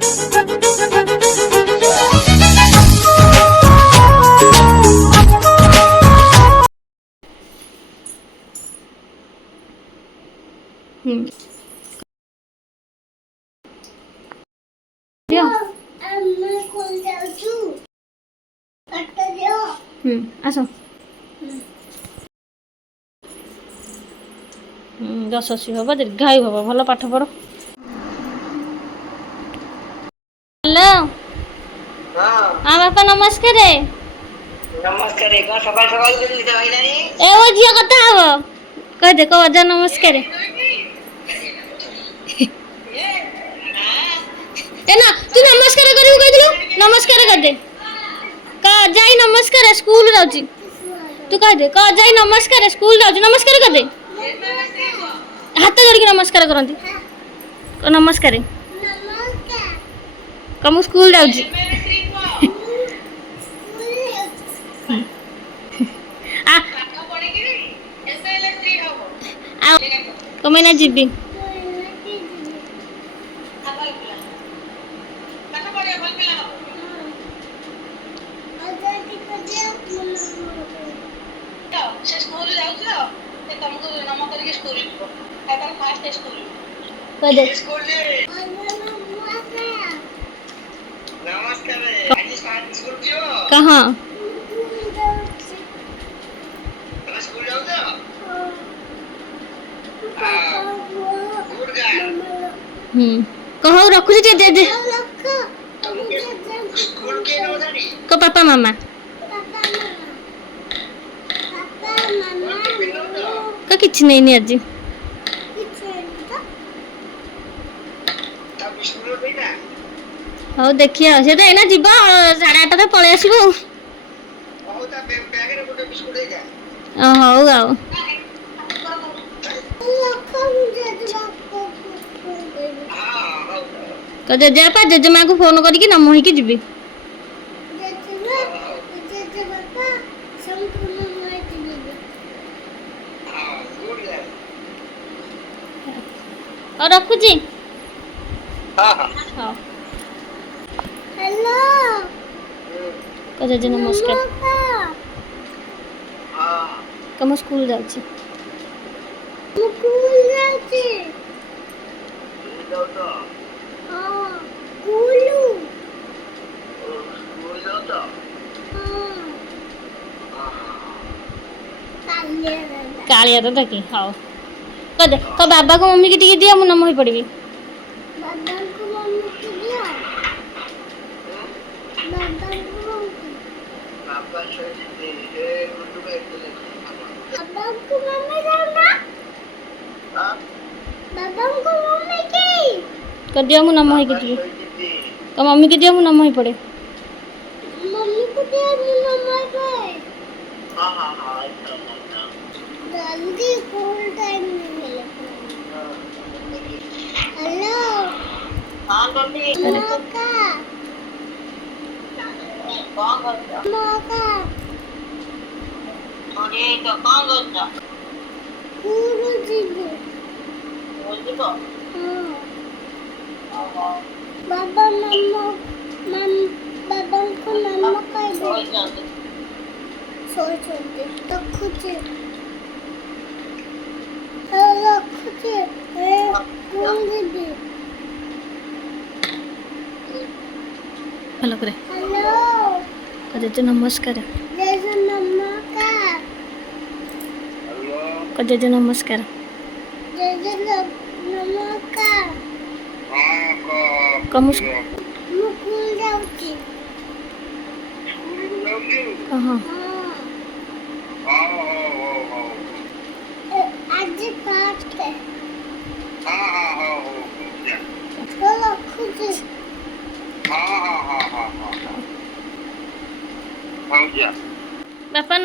आस यशस्वी हम दीर्घायु हम भल पाठ पढ़। हेलो हाँ बापा नमस्कार। नमस्कार कौन सकाल सकाल निद भाईलानी ए ओ झिया कथा हब कह दे को अजा नमस्कार ए ना तू नमस्कार करू कहदिलु नमस्कार कर दे का जाई नमस्कार स्कूल जाउची तू कह दे का जाई नमस्कार स्कूल जाउची नमस्कार कर दे हाथ जोड़ के नमस्कार करंती नमस्कार कम स्कूल जाउची कमे ना जीबी कहाँ कहो रखु दे दे को पापा मामा का किछ नहीं नहीं आज हाँ देखिए से तो एना जीव 8:30 पलि आसो हौ आ तो जेजेपा जेजेमा को फोन करके नम होइकी जीबी और रखुची हाँ हेलो को जेजे नमस्कार कम स्कूल जाउची स्कूल जाउची कालिया तो देखी हाँ कदे तो बाबा को मम्मी की टिके दिया मु नम होई पड़बी बाबा को मम्मी की दिया बाबा को बाबा से ए गुड्डू का बाबा को मम्मी जाना हां बाबा को मम्मी की कर दिया मु नम होई की टिके तो मम्मी की दिया मु नम होई पड़े मम्मी को दिया मु नम होई पड़े हां हां हां जल्दी फुल टाइम में मिले हेलो हां मम्मी मौका कौन करता मौका अरे तो कौन करता पूरा जीबो बोल दो हां बाबा मम्मा बाबा को मम्मा कह दे सोच चलते तो कुछ हेलो कुछ है कौन दीदी हेलो करे हेलो कजे नमस्कार जय नमस्कार हेलो कजे नमस्कार जय नमस्कार हां कम स्कूल जाउची स्कूल जाउची कहां हां आज फास्ट है हां चलो खुद हां हो जा बापा न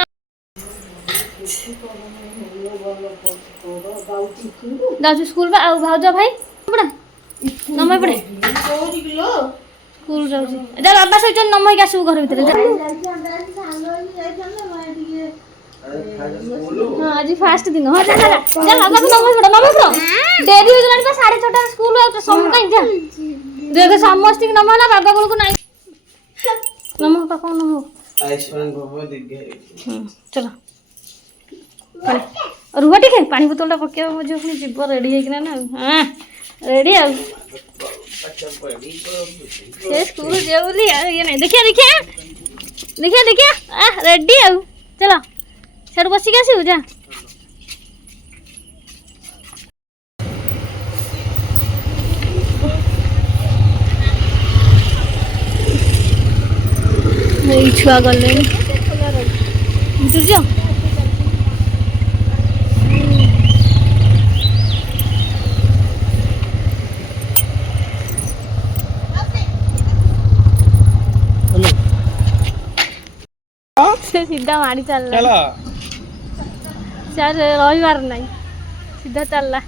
दाजू स्कूल बा आ भाउजा भाई पड़ा नमय पड़े स्कूल जाउची जा बाबा सहित नमय के आसु घर भीतर जा हाँ आज फास्ट दिन हाँ चल चल बाबा को नमय पड़ा डेरी हो गलानी 6:30 स्कूल आ तो सम कहीं जा देखो समस्त नम है बाबा बेलू ना नम पापा नम आयुष्मान भव दीर्घ चलो रुह टे पानी बोतल पकेब मो झील पुणी जीव रेडी होना ना हाँ रेडी आ स्कूल जाऊली ये नहीं देखिए देखिए देखिए देखिए रेडी आ चलो सर बसिक आसू जा छुआ गले बुझुଛ से सीधा मारी चलला सर रविवार नहीं सीधा चलला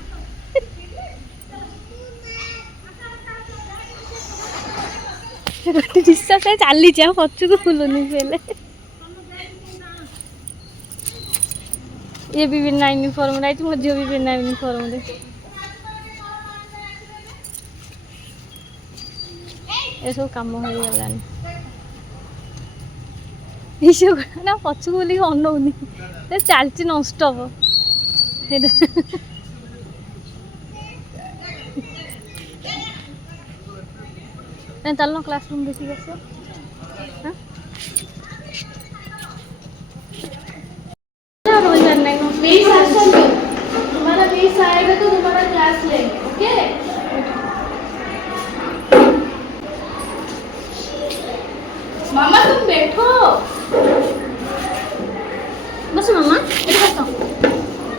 निश्वास चली पचू को फुलुनी पहले ये भी बिना यूनिफॉर्म रही मो झील भी बिना यूनिफॉर्म रे ये सब कम हो गलानी ना पचू बोली अनौनी चलती नॉनस्टॉप चलना क्लासरूम देखिए हाँ तुम्हारा 20 आएगा तो तुम्हारा क्लास लेंगे ओके मामा तुम बैठो बस मामा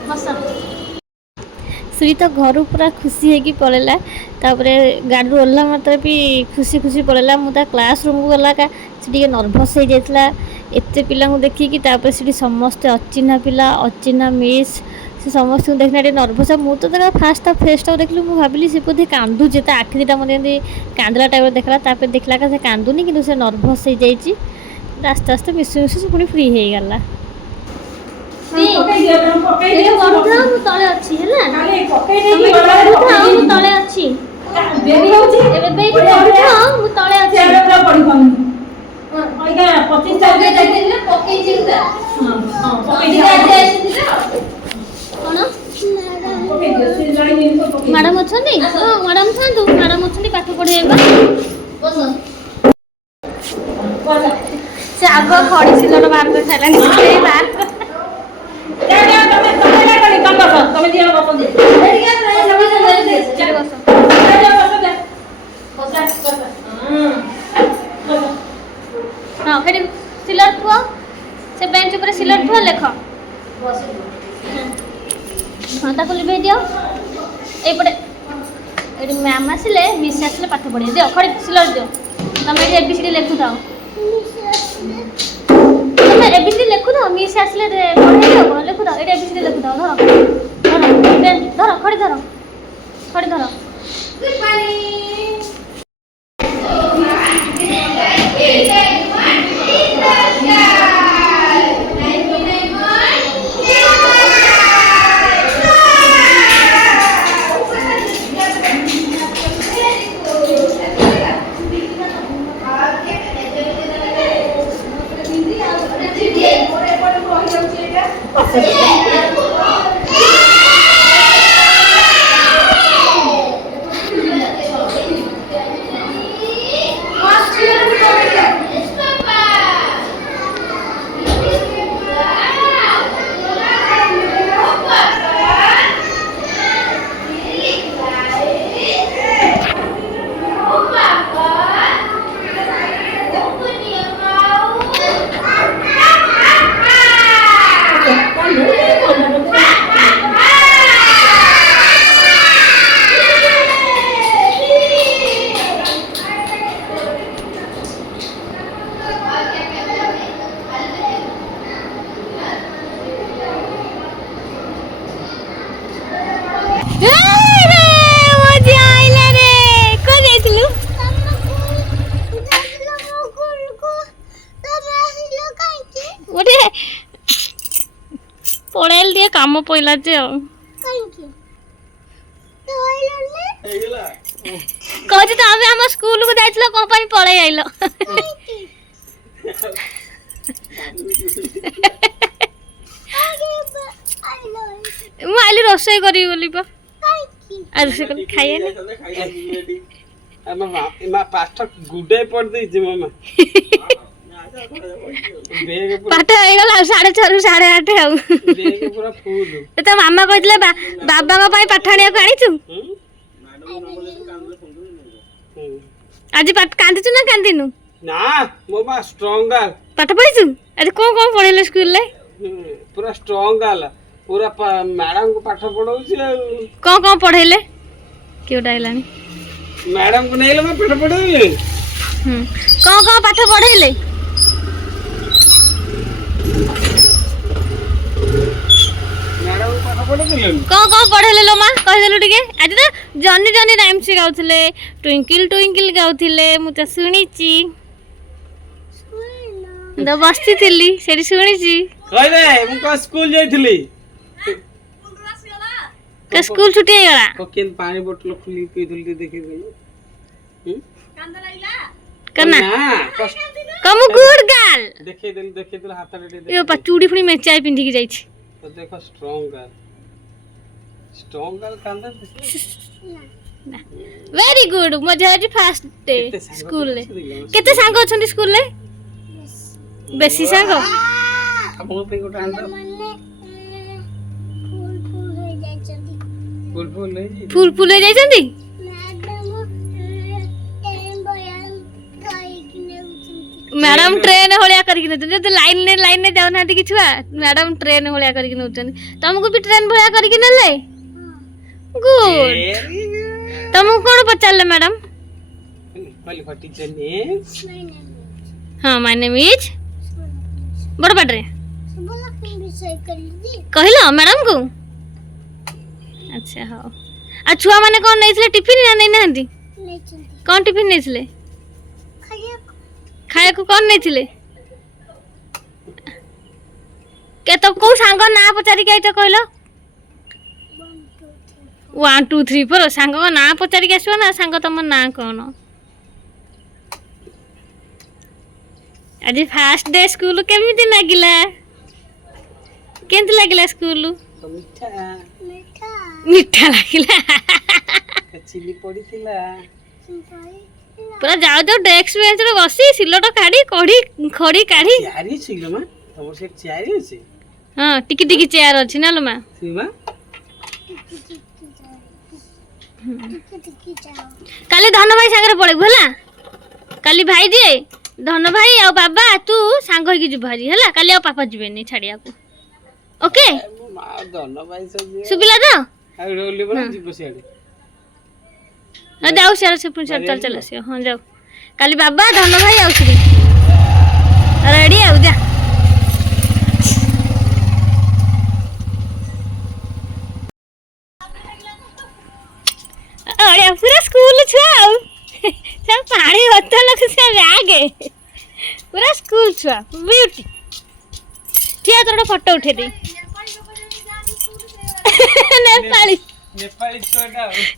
बस श्री तो घर पूरा खुशी है कि पड़ेला तापरे गाड़ी ओल्ला मात्र भी खुशी खुशी पड़ेला मुझे क्लास रूम को गला का से नर्भस हो जाता एत पिला देखिकी से समस्ते अचिन्हा पिला अचिन्हा मिस से समस्त देखना नर्भस मुझे फास्ट फेस देखली मुझे भाविली से बोधे कांदुचे आखि दुटा मतलब कांदला टाइप देखला देखला से कांदुनी कि से नर्भस हो जाइए आस्ते आस्ते मिसु मिसु से पुणी फ्री हो गला तले अच्छी तले अच्छी मैडम अच्छा मैडम था मैडम अच्छा पाठ पढ़े से आग खड़ी सिलट बाहर कर खाला हाँ सिलट थुआ से बेंच ऊपर सिलट थुआ लेख हाँ ताको लिभे दियो एपटे एडी मैम आसिले मिस आसिले पाठ पढ़े दियो खड़ी सिलट दियो तमे एबीसीडी लेखु थाओ तमे एबीसीडी लेखु थाओ मिस आसिले पढ़े दियो लेखु थाओ एडी एबीसीडी लेखु थाओ धरो खड़ी धरो गुड मॉर्निंग पढ़ाइल दिए काम पइला जे काई के तो आइले କହୁଛି ତମେ ଆମ ସ୍କୁଲକୁ ଯାଇଥିଲ କଣ ପାଇଁ ପଳେଇ ଆଇଲ? ମୁଁ ଆଇଲି ରୋଷେଇ କରିବି ବୋଲି ପା। ଆଉ ରୋଷେଇ କରି ଖାଇଏନି। ପାଠ ଗୁଡେ ପଢି ଦେଇଛି ମାମା। ପାଠ ହେଇଗଲା 6:30 ରୁ 8:30 ଆଉ। ପୁରା ଫୁଲ। ତ ମାମା କହିଥିଲେ ବାବାଙ୍କ ପାଇଁ ପାଠ ଆଣିବାକୁ ଆଣିଛୁ? ଆଜି କାନ୍ଦିଛୁ ନା କାନ୍ଦିନୁ? ନା ମୋ ମା ଷ୍ଟ୍ରଙ୍ଗ ଗାର୍ଲ। ପାଠ ପଢିଛୁ? ଆଜି କଣ କଣ ପଢେଇଲେ ସ୍କୁଲରେ? ପୁରା ଷ୍ଟ୍ରଙ୍ଗ ଗାର୍ଲ। ପୁରା ମ୍ୟାଡମ କୁ ପାଠ ପଢଉଛି ଆଉ। କଣ ପଢେଇଲେ? କିଉଟା ହେଲାଣି ମ୍ୟାଡମ କୁ ନେଇଲେ ମୁଁ ପାଠ ପଢେଇବି। କଣ ପାଠ ପଢେଇଲେ? ମ୍ୟାଡମ କୁ ପାଠ ପଢେଇଦେଲେ। କଣ ପଢେଇଲେ ଲୋ ମା କହିଦେଲୁ ଟିକେ? ଆଜି ତ ଜନି ଜନି ରାଇମ୍ସ ଗାଉଥିଲେ, ଟ୍ୱିଙ୍କିଲ ଟ୍ୱିଙ୍କିଲ ଗାଉଥିଲେ, ମୁଁ ତ ଶୁଣିଛି। ତ ବସିଥିଲି ସେଠି ଶୁଣିଛି। କହିବେ ମୁଁ କଣ ସ୍କୁଲ ଯାଇଥିଲି। ସ୍କୁଲ ଛୁଟି ହେଇଗଲା। କେମିତି ପାଣି ବୋତଲ ଖୋଲି ପିଇଦେଲି ଟିକେ ଦେଖେଇଦେଲୁ। କନା କମ ଗୁଡ ଗାର୍ଲ ଦେଖେଇଦେଲି ହାତରେ ଟିକେ। ଏ ପା ଚୁଡ଼ି ପୁଣି ମେଚାଇ ପିନ୍ଧିକି ଯାଇଛି। ତ ଦେଖ ଷ୍ଟ୍ରଙ୍ଗ ଗାର୍ଲ କାନ୍ଦେ। Very good. ମଜା ଆଜି ଫାଷ୍ଟ ଡେ ସ୍କୁଲରେ। କେତେ ସାଙ୍ଗ ଅଛନ୍ତି ସ୍କୁଲରେ? ବେଶୀ ସାଙ୍ଗ? ଆପଣଙ୍କ ପାଇଁ ଗୋଟେ ଆଣିଦ। ଫୁଲ ହେଇଯାଇଛନ୍ତି। ମ୍ୟାଡାମ ଟ୍ରେନ ଭଳିଆ କରିକି ନେଉଛନ୍ତି। ଲାଇନରେ ଯାଉନାହାନ୍ତି କି ଛୁଆ, ମ୍ୟାଡାମ ଟ୍ରେନ ଭଳିଆ କରିକି ନେଉଛନ୍ତି। ତମକୁ ବି ଟ୍ରେନ ଭଳିଆ କରିକି ନେଲେ? ଗୁଡ। ତମକୁ କଣ ପଚାରିଲେ ମ୍ୟାଡାମ? ହଁ ମାଇ ନେମ୍ ଇଜ ବଡ ପାଟରେ କହିଲ ମ୍ୟାଡାମ କୁ। ଆଚ୍ଛା ହଉ। ଆଉ ଛୁଆ ମାନେ କଣ ନେଇଥିଲେ ଟିଫିନ ନା ନେଇନାହାନ୍ତି? କଣ ଟିଫିନ ନେଇଥିଲେ? ଖାଇବାକୁ କଣ ନେଇଥିଲେ? କୋଉ ସାଙ୍ଗ ନାଁ ପଚାରିକି ଆଇଛ କହିଲ? 1 2 3 4 ସାଙ୍ଗ ନାଁ ପଚାରିକି ଆସିବ ନା। ସାଙ୍ଗ ତମ ନାଁ କଣ? ଆଜି ଫାଷ୍ଟ ଡେ ସ୍କୁଲ କେମିତି ଲାଗିଲା? କେମିତି ଲାଗିଲା ସ୍କୁଲ? ମିଠା ଲାଗିଲା। ଚିନି ପଡିଥିଲା। ପୁରା ଯାଉ ଡେସ୍କ ବେଞ୍ଚରେ ବସି ସିଲଟ କାଢି ଖଡି କାଢି। ଚାରି ଅଛି ଲୋ ମା? ତମର ସେଠି ଚାରି ଅଛି? ହଁ ଟିକି ଟିକି ଚେୟାର ଅଛି ନା ଲୋ ମା? କାଲି ଧନ ଭାଇ ସାଙ୍ଗରେ ପଳେଇବୁ ହେଲା। କାଲି ଭାଇ ଯିଏ ଧନ ଭାଇ ଆଉ ବାବା ତୁ ସାଙ୍ଗ ହେଇକି ଯିବୁ ଭାରି ହେଲା। କାଲି ଆଉ ପାପା ଯିବେନି ଛାଡିବାକୁ। ଓକେ ସୁବିଲା ତ? ଯାଉ ସିଆଡେ ଚାଲ ଆସିବ। ହଁ ଯାଉ। କାଲି ବାବା ଧନ ଭାଇ ଆଉ ଶ୍ରୀ ରେଡି ଆଉ ଯା। ପୁରା ସ୍କୁଲ ଛୁଆ ଆଉ ପାଣି ବୋତଲ ବ୍ୟାଗ ପୁରା ସ୍କୁଲ ଛୁଆ ବିୟୁଟି। ଠିଆ ତୋର ଗୋଟେ ଫଟୋ ଉଠେଇ ଦେଇ। ନେପାଳି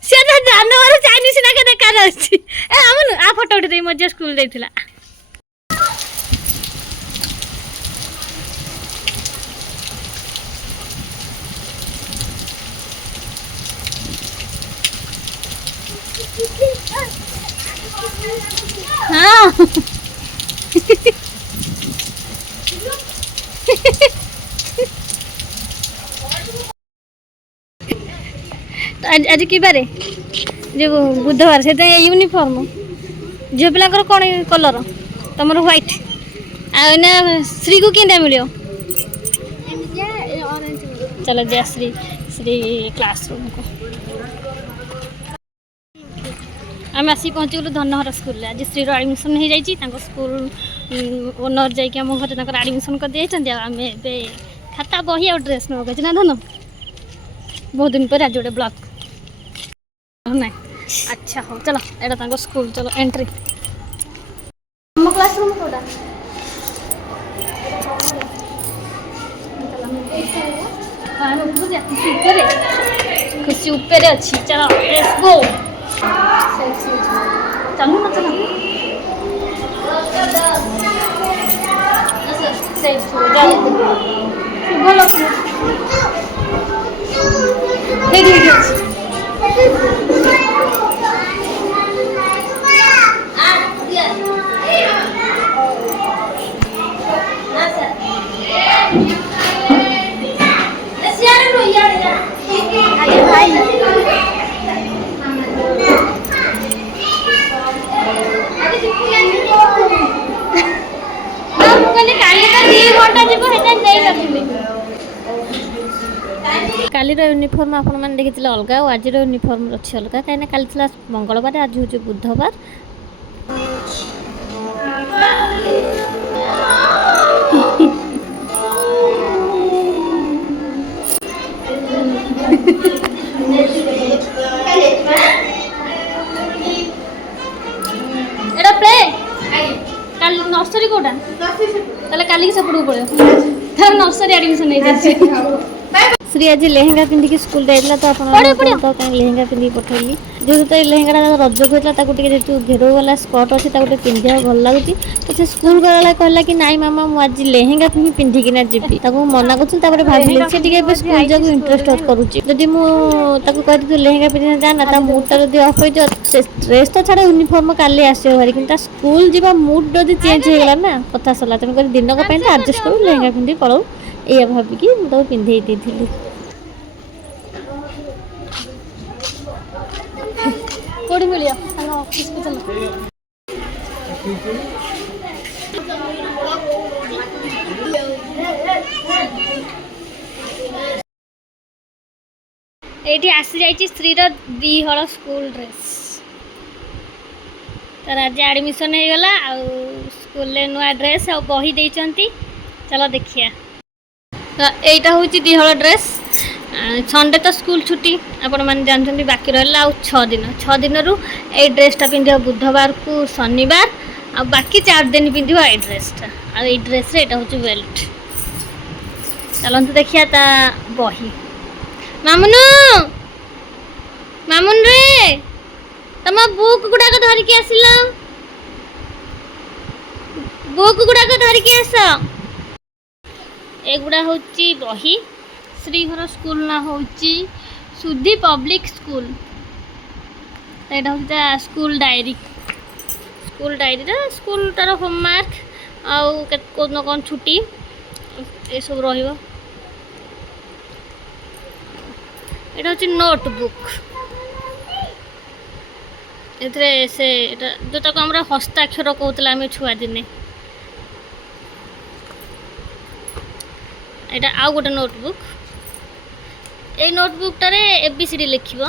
ସେ ତ ଜାନୁଆରୀ ଚାଇନିଜ ନାକେ ଦେଖାଯାଉଛି। ଆମନୁ ଆ ଫଟୋ ଉଠେଇ ଦେଇ। ମଜା ସ୍କୁଲ ଯାଇଥିଲା। ହଁ ଆଜି କି ବାରେ? ଯେଉଁ ବୁଧବାର ସେଥିପାଇଁ ୟୁନିଫର୍ମ। ଝିଅ ପିଲାଙ୍କର କ'ଣ କଲର? ତମର ହ୍ୱାଇଟ୍। ଆଉ ଏଇନା ଶ୍ରୀକୁ କେମିତି ମିଳିବ? ଚାଲ ଯା ଶ୍ରୀ କ୍ଲାସ ରୁମ୍କୁ। ଆମେ ଆସିକି ପହଞ୍ଚିଗଲୁ ଧନହର ସ୍କୁଲରେ। ଆଜି ଶ୍ରୀର ଆଡ଼ମିସନ୍ ହେଇଯାଇଛି। ତାଙ୍କ ସ୍କୁଲ ଓନର ଯାଇକି ଆମ ଘରେ ତାଙ୍କର ଆଡ଼ମିସନ୍ କରିଦେଇଛନ୍ତି। ଆଉ ଆମେ ଏବେ ଖାତା ବହି ଆଉ ଡ୍ରେସ୍ ନେବାକୁ ଅଛି ନା ଧନ? ବହୁତ ଦିନ ପରେ ଆଜି ଗୋଟେ ବ୍ଲଗ ନାଇଁ। ଆଚ୍ଛା ହଉ ଚାଲ ଏଇଟା ତାଙ୍କ ସ୍କୁଲ। ଚାଲ ଏଣ୍ଟ୍ରି। ଆମ କ୍ଲାସ ରୁମ୍ କୋଉଟା? ଖୁସି ଉପରେ ଅଛି। ଚାଲ ଲେଟ୍ସ ଗୋ। ଚାଲୁ ନା ଚାଲ ଭଲ ହେଇଠି ଅଛି କାଲିର ୟୁନିଫର୍ମ ଆପଣମାନେ ଦେଖିଥିଲେ ଅଲଗା ଆଉ ଆଜିର ୟୁନିଫର୍ମ ଅଛି ଅଲଗା କାହିଁକିନା କାଲି ଥିଲା ମଙ୍ଗଳବାର ଆଜି ହେଉଛି ବୁଧବାର ଏଟା ପ୍ଲେ କାଲି ନର୍ସରୀ କୋଉଟା ତାହେଲେ କାଲିକି ସେପଟକୁ ପଳେଇବ ତାର ନର୍ସରୀ ଆଡମିସନ ହେଇଯାଇଛି ଶ୍ରୀ ଆଜି ଲେହେଙ୍ଗା ପିନ୍ଧିକି ସ୍କୁଲ ଯାଇଥିଲା ତ ଆପଣ କାହିଁ ଲେହେଙ୍ଗା ପିନ୍ଧିକି ପଠେଇଲି ଯେହେତୁ ତ ଏଇ ଲେହେଙ୍ଗାଟା ରଜକୁ ହେଇଥିଲା ତାକୁ ଟିକେ ଯେହେତୁ ଘେରଉ ବାଲା ସ୍କର୍ଟ ଅଛି ତାକୁ ଟିକେ ପିନ୍ଧିବାକୁ ଭଲ ଲାଗୁଛି ତ ସେ ସ୍କୁଲ ଗଲାବେଳେ କହିଲା କି ନାଇଁ ମାମା ମୁଁ ଆଜି ଲେହେଙ୍ଗା ପିନ୍ଧିକିନା ଯିବି ତାକୁ ମନା କରୁଥିଲି ତାପରେ ଭାବିଲି ସେ ଟିକେ ଏବେ ସ୍କୁଲ ଯିବାକୁ ଇଣ୍ଟରେଷ୍ଟ କରୁଛି ଯଦି ମୁଁ ତାକୁ କହିଥିଲି ତୁ ଲେହେଙ୍ଗା ପିନ୍ଧିକି ଯାଆନା ତା ମୁଡ୍ଟା ଯଦି ଅଫ୍ ହେଇଯିବ ସେ ଡ୍ରେସ୍ ତ ଛାଡ଼ ୟୁନିଫର୍ମ କାଲି ଆସିବ ଭାରି କିନ୍ତୁ ତା ସ୍କୁଲ ଯିବା ମୁଡ୍ ଯଦି ଚେଞ୍ଜ ହେଇଗଲା ନା କଥା ସରିଲା ତେଣୁକରି ଦିନକ ପାଇଁ ତ ଆଡଜଷ୍ଟ କରୁ ଲେହେଙ୍ଗା ପିନ୍ଧିକି ପଳଉ ଏଇଆ ଭାବିକି ମୁଁ ତାକୁ ପିନ୍ଧେଇ ଦେଇଥିଲି କୋଉଠି ମିଳିବ ଆମ ଅଫିସକୁ ଚାଲ ଏଇଠି ଆସିଯାଇଛି ସ୍ତ୍ରୀର ଦିହଳ ସ୍କୁଲ ଡ୍ରେସ୍ ତାର ଆଜି ଆଡ଼ମିସନ୍ ହେଇଗଲା ଆଉ ସ୍କୁଲରେ ନୂଆ ଡ୍ରେସ୍ ଆଉ ବହି ଦେଇଛନ୍ତି ଚାଲ ଦେଖିବା ତ ଏଇଟା ହେଉଛି ଦିହଳ ଡ୍ରେସ୍ ସଣ୍ଡେ ତ ସ୍କୁଲ ଛୁଟି ଆପଣମାନେ ଜାଣିଛନ୍ତି ବାକି ରହିଲା ଆଉ 6 ଦିନ 6 ଦିନରୁ ଏଇ ଡ୍ରେସ୍ଟା ପିନ୍ଧିବ ବୁଧବାରକୁ ଶନିବାର ଆଉ ବାକି 4 ଦିନ ପିନ୍ଧିବ ଏଇ ଡ୍ରେସ୍ଟା ଆଉ ଏଇ ଡ୍ରେସ୍ରେ ଏଇଟା ହେଉଛି ବେଲ୍ଟ ଚାଲନ୍ତୁ ଦେଖିବା ତା ବହି ମାମୁନୁ ମାମୁନ ରେ ତମ ବୁକ୍ ଗୁଡ଼ାକ ଧରିକି ଆସିଲ ବୁକ୍ ଗୁଡ଼ାକ ଧରିକି ଆସ ଏଗୁଡ଼ା ହେଉଛି ବହି ଶ୍ରୀଘର ସ୍କୁଲ ନା ହେଉଛି ସୁଧି ପବ୍ଲିକ୍ ସ୍କୁଲ ଏଇଟା ହେଉଛି ତା ସ୍କୁଲ ଡାଏରୀଟା ସ୍କୁଲଟାର ହୋମୱାର୍କ ଆଉ କେଉଁଦିନ କ'ଣ ଛୁଟି ଏସବୁ ରହିବ ଏଇଟା ହେଉଛି ନୋଟବୁକ୍ ଏଥିରେ ସେ ଏଇଟା ଯେଉଁଟାକୁ ଆମର ହସ୍ତାକ୍ଷର କହୁଥିଲା ଆମେ ଛୁଆ ଦିନେ ଏଇଟା ଆଉ ଗୋଟେ ନୋଟବୁକ୍ ଏଇ ନୋଟବୁକ୍ଟାରେ ABCD ଲେଖିବ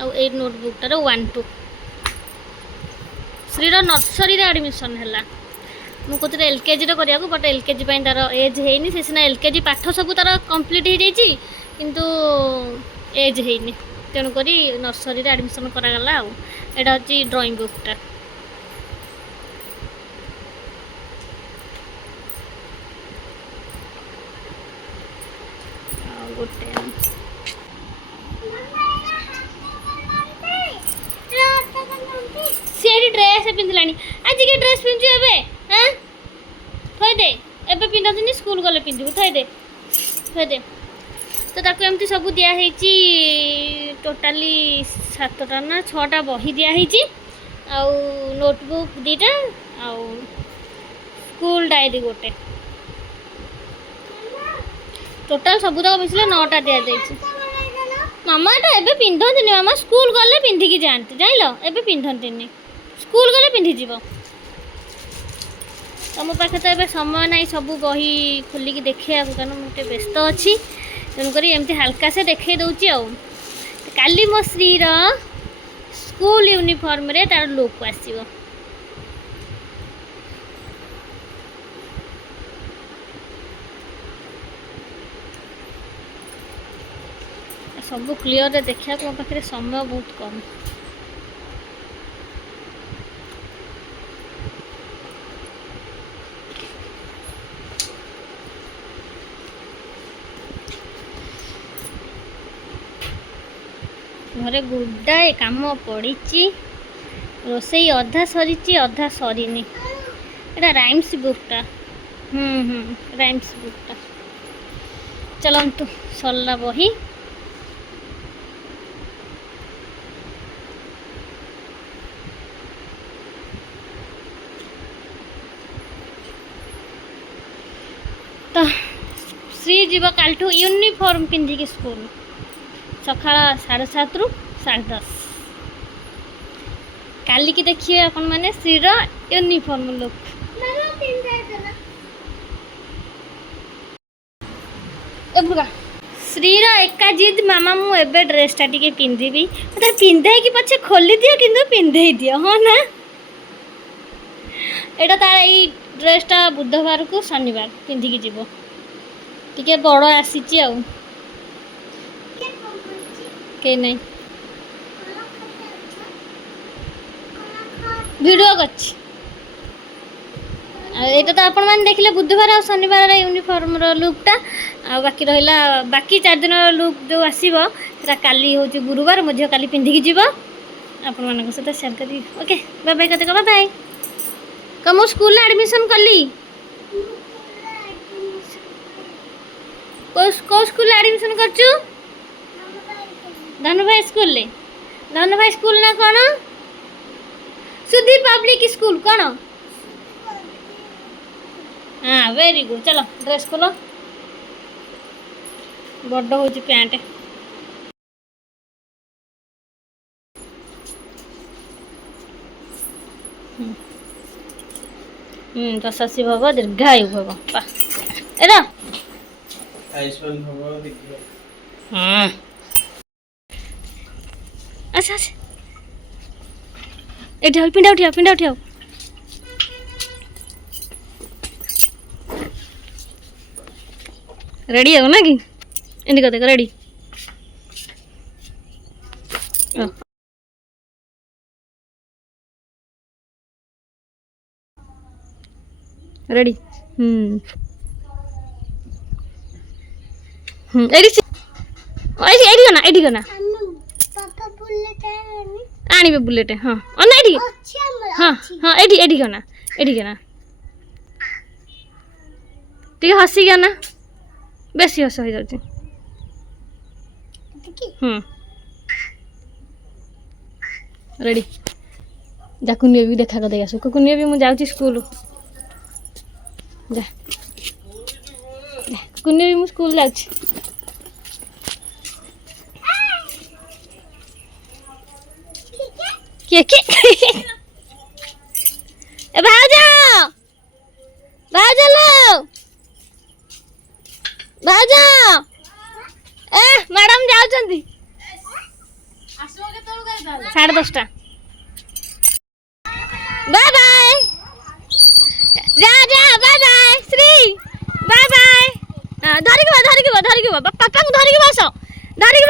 ଆଉ ଏଇ ନୋଟବୁକ୍ଟାରେ 1 2 ଶ୍ରୀର ନର୍ସରୀରେ ଆଡ଼ମିସନ୍ ହେଲା ମୁଁ କହୁଥିଲି LKGର କରିବାକୁ ବଟ୍ LKG ପାଇଁ ତାର ଏଜ୍ ହେଇନି ସେ ସିନା LKG ପାଠ ସବୁ ତାର କମ୍ପ୍ଲିଟ୍ ହେଇଯାଇଛି କିନ୍ତୁ ଏଜ୍ ହେଇନି ତେଣୁକରି ନର୍ସରୀରେ ଆଡ଼ମିସନ୍ କରାଗଲା ଆଉ ଏଇଟା ହେଉଛି ଡ୍ରଇଂ ବୁକ୍ଟା ଆଉ ଗୋଟେ ସେଠି ଡ୍ରେସ୍ ପିନ୍ଧିଲାଣି ଆଜି କି ଡ୍ରେସ୍ ପିନ୍ଧୁ ଏବେ ହଁ ଥୋଇଦେ ଏବେ ପିନ୍ଧନ୍ତୁନି ସ୍କୁଲ ଗଲେ ପିନ୍ଧିବୁ ଥୋଇଦେ ତ ତାକୁ ଏମିତି ସବୁ ଦିଆହେଇଛି ଟୋଟାଲି 7ଟା ନା 6ଟା ବହି ଦିଆହେଇଛି ଆଉ ନୋଟବୁକ୍ 2ଟା ଆଉ ସ୍କୁଲ ଡାଏରୀ ଗୋଟେ ଟୋଟାଲ ସବୁତକ ମିଶିଲେ 9ଟା ଦିଆଯାଇଛି ମାମା ଏଟା ଏବେ ପିନ୍ଧନ୍ତିନି ମାମା ସ୍କୁଲ ଗଲେ ପିନ୍ଧିକି ଯାଆନ୍ତି ଜାଣିଲ ଏବେ ପିନ୍ଧନ୍ତିନି ସ୍କୁଲ ଗଲେ ପିନ୍ଧିଯିବ ତମ ପାଖେ ତ ଏବେ ସମୟ ନାହିଁ ସବୁ ବହି ଖୋଲିକି ଦେଖେଇବାକୁ କାରଣ ମୁଁ ଟିକେ ବ୍ୟସ୍ତ ଅଛି ତେଣୁକରି ଏମିତି ହାଲକା ସେ ଦେଖେଇ ଦେଉଛି ଆଉ କାଲି ମୋ ଶ୍ରୀର ସ୍କୁଲ ୟୁନିଫର୍ମରେ ତାର ଲୁକ୍ ଆସିବ ସବୁ କ୍ଲିଅରରେ ଦେଖିବାକୁ ମୋ ପାଖରେ ସମୟ ବହୁତ କମ୍ ଘରେ ଗୁଡ଼ାଏ କାମ ପଡ଼ିଛି ରୋଷେଇ ଅଧା ସରିଛି ଅଧା ସରିନି। ଏଇଟା ରାଇମ୍ସ ବୁକ୍ଟା। ରାଇମ୍ସ ବୁକ୍ଟା। ଚଲନ୍ତୁ ସରିଲା ବହି। ତ ଶ୍ରୀ ଯିବ କାଲିଠୁ ୟୁନିଫର୍ମ ପିନ୍ଧିକି ସ୍କୁଲ। ସକାଳ 7:30 ରୁ 10:30। କାଲିକି ଦେଖିବେ ଆପଣ ମାନେ ଶ୍ରୀର ୟୁନିଫର୍ମ ଲୁକ୍। ଶ୍ରୀର ଏକା ଜିଦ୍ ମାମା ମୁଁ ଏବେ ଡ୍ରେସଟା ଟିକେ ପିନ୍ଧିବି। ମତେ ପିନ୍ଧେଇକି ପଛେ ଖୋଲି ଦିଅ କିନ୍ତୁ ପିନ୍ଧେଇ ଦିଅ। ହଁ ନା ଏଇଟା ତାର ଏଇ ଡ୍ରେସଟା ବୁଧବାରକୁ ଶନିବାର ପିନ୍ଧିକି ଯିବ। ଟିକେ ବଡ଼ ଆସିଛି ଆଉ। କେହି ନାହିଁ ଭିଡ଼ିଓ କରିଛି। ଆଉ ଏଇଟା ତ ଆପଣମାନେ ଦେଖିଲେ ବୁଧବାର ଆଉ ଶନିବାର ୟୁନିଫର୍ମର ଲୁକ୍ଟା। ଆଉ ବାକି ରହିଲା ବାକି 4 ଦିନର ଲୁକ୍ ଯେଉଁ ଆସିବ ସେଟା କାଲି ହେଉଛି ଗୁରୁବାର। ମୋ ଝିଅ କାଲି ପିନ୍ଧିକି ଯିବ। ଆପଣମାନଙ୍କ ସହିତ ସେୟାର କରିବି। ଓକେ ବାଏ ବାଏ କତେ ବାଏ ବାଏ। ମୁଁ ସ୍କୁଲରେ ଆଡ଼ମିସନ୍ କଲି। କେଉଁ ସ୍କୁଲରେ ଆଡ଼ମିସନ୍ କରିଛୁ? ଧନୁ ଭାଇ ସ୍କୁଲରେ। ଧନୁ ଭାଇ ସ୍କୁଲ ନା କ'ଣ? Sudhir public school. କ'ଣ? हाँ वेरी गुड। चलो ड्रेस खोलो। बड़ हूँ पैंट। दशाशी भव दीर्घायु भव एरा अच्छा अच्छा ये पिंडा उठिया पिंडा उठिया। रेडी है ना कि एंड कर देगा रेडी। रेडी एडी गना एडी गना पापा बुलेट आनिबे बुलेट। हाँ अन्ना एडी हाँ हाँ एडी एडी गना टी हसी गना बेसी हस हो जाती। रेडी जा कुनिया भी देखा कर दे आसो। कुनिया भी मु जाउची स्कूल जा कुनिया भी मु स्कूल जाउची। के के ए भाजा लो भाजा ए मैडम जाउचंदी 10:30। बाय बाय जा जा bye bye Shri bye bye. धरिक पापा को धरिक बस धरिक